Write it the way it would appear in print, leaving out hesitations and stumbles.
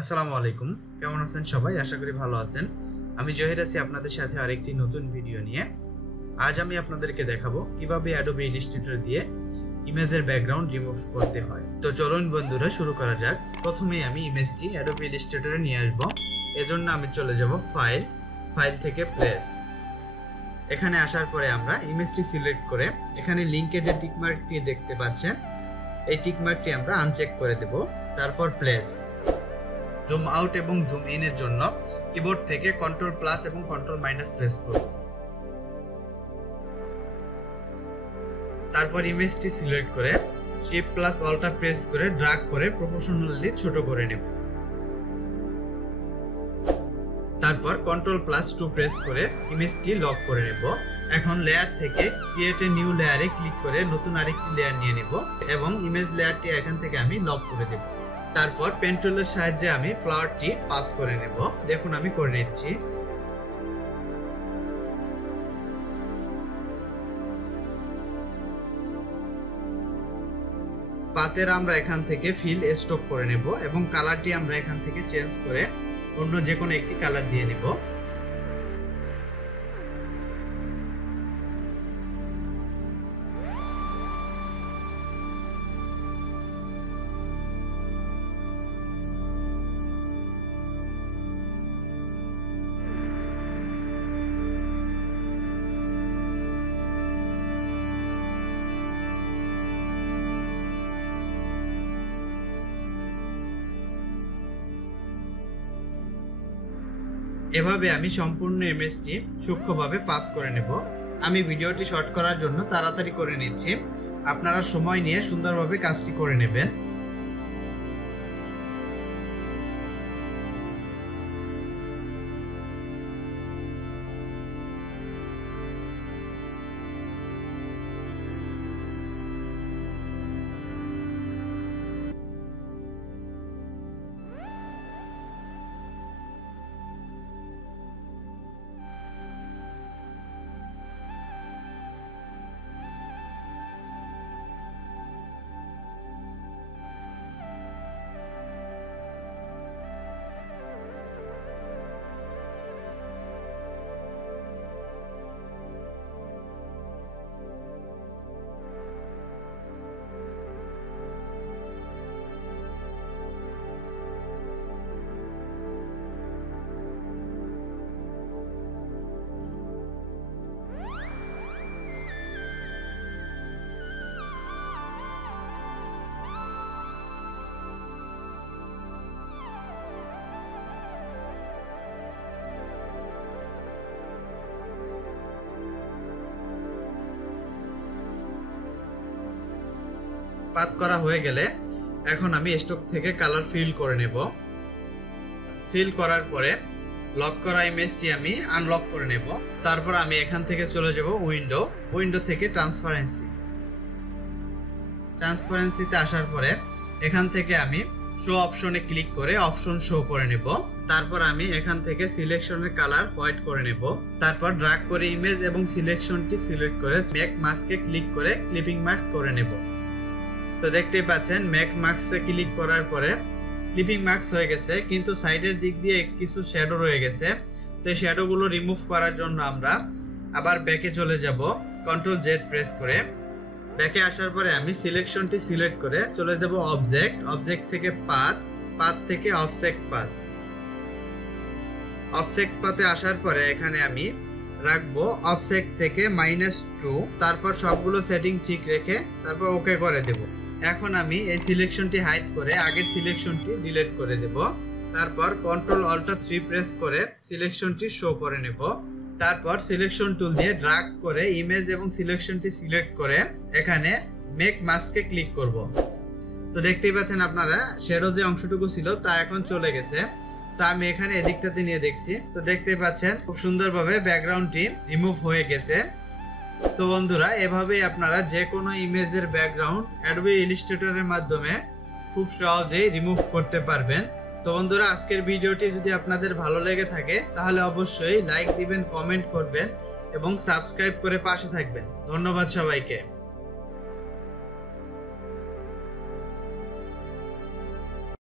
আসসালামু আলাইকুম, কেমন আছেন সবাই? আশা করি ভালো আছেন। আমি জহির আছি আপনাদের সাথে আরেকটি নতুন ভিডিও নিয়ে। আজ আমি আপনাদেরকে দেখাবো কিভাবে অ্যাডোবি ইলাস্ট্রেটর দিয়ে ইমেজের ব্যাকগ্রাউন্ড রিমুভ করতে হয়। তো চলুন বন্ধুরা শুরু করা যাক। প্রথমেই আমি ইমেজটি অ্যাডোবি ইলাস্ট্রেটরে নিয়ে আসব। এজন্য আমি চলে যাব ফাইল থেকে প্লেস। এখানে আসার পরে আমরা ইমেজটি সিলেক্ট করে এখানে লিংকে যে টিকমার্কটি দেখতে পাচ্ছেন এই টিকমার্কটি আমরা আনচেক করে দেব। তারপর প্লেস। জুম আউট এবং জুম ইন এর জন্য কিবোর্ড থেকে কন্ট্রোল প্লাস এবং কন্ট্রোল মাইনাস প্রেস করব। তারপর ইমেজটি সিলেক্ট করে শিফট প্লাস অল্টার প্রেস করে ড্র্যাগ করে প্রপোর্শনালি ছোট করে নেব। তারপর কন্ট্রোল প্লাস 2 প্রেস করে ইমেজটি লক করে নেব। এখন লেয়ার থেকে ক্রিয়েট এ নিউ লেয়ারে ক্লিক করে নতুন আরেকটি লেয়ার নিয়ে নেব এবং ইমেজ লেয়ারটি এখান থেকে আমি লক করে দেব। তারপর পেন টুলের সাহায্যে আমি ফ্লাওয়ারটি পাথ করে নেব। দেখুন আমি করে নিচ্ছি। পাতের আমরা এখান থেকে ফিল স্টক করে নেব এবং কালারটি আমরা এখান থেকে চেঞ্জ করে অন্য যে কোনো একটি কালার দিয়ে নেব। এভাবে আমি সম্পূর্ণ ইমেজটি সূক্ষ্মভাবে পাথ করে নেব। আমি ভিডিওটি শর্ট করার জন্য তাড়াতাড়ি করে নিচ্ছি, আপনারা সময় নিয়ে সুন্দরভাবে কাজটি করে নেবেন। পাথ করা হয়ে গেলে এখন আমি স্টক থেকে কালার ফিল করে নেব। ফিল করার পরে লক করা ইমেজটি আমি আনলক করে নেব। তারপর আমি এখান থেকে চলে যাব উইন্ডো থেকে ট্রান্সপারেন্সিতে আসার পরে এখান থেকে আমি শো অপশনে ক্লিক করে অপশন শো করে নেব। তারপর আমি এখান থেকে সিলেকশনের কালার হোয়াইট করে নেব। তারপর ড্র্যাগ করে ইমেজ এবং সিলেকশনটি সিলেক্ট করে মেক মাস্কে ক্লিক করে ক্লিপিং মাস্ক করে নেব। তো দেখতেই পাচ্ছেন মেক মাস্কে ক্লিক করার পরে ক্লিপিং মাস্ক হয়ে গেছে, কিন্তু সাইডের দিক দিয়ে কিছু শ্যাডো রয়ে গেছে। তো এই শ্যাডোগুলো রিমুভ করার জন্য আমরা আবার ব্যাকে চলে যাব কন্ট্রোল জেড প্রেস করে। ব্যাকে আসার পরে আমি সিলেকশনটি সিলেক্ট করে চলে যাব অবজেক্ট থেকে পাথ থেকে অফসেট পাথে আসার পরে এখানে আমি রাখবো অফসেট থেকে -2। তারপর সবগুলো সেটিং ঠিক রেখে তারপর ওকে করে দেব। এখন আমি এই সিলেকশনটি হাইড করে আগের সিলেকশনটি ডিলিট করে দেব। তারপর কন্ট্রোল অল্টার 3 প্রেস করে সিলেকশনটি শো করে নেব। তারপর সিলেকশন টুল দিয়ে ড্র্যাগ করে ইমেজ এবং সিলেকশনটি সিলেক্ট করে এখানে মেক মাস্কে ক্লিক করব। তো দেখতেই পাচ্ছেন আপনারা শ্যাডো যে অংশটুকু ছিল তা এখন চলে গেছে। তো আমি এখানে এদিকটাতে নিয়ে দেখছি, তো দেখতেই পাচ্ছেন খুব সুন্দরভাবে ব্যাকগ্রাউন্ডটি রিমুভ হয়ে গেছে। তো বন্ধুরা এভাবেই আপনারা যে কোনো ইমেজের ব্যাকগ্রাউন্ড অ্যাডোবি ইলাস্ট্রেটরের মাধ্যমে খুব সহজেই রিমুভ করতে পারবেন। তো বন্ধুরা আজকের ভিডিওটি যদি আপনাদের ভালো লেগে থাকে তাহলে অবশ্যই লাইক দিবেন, কমেন্ট করবেন এবং সাবস্ক্রাইব করে পাশে থাকবেন। ধন্যবাদ সবাইকে।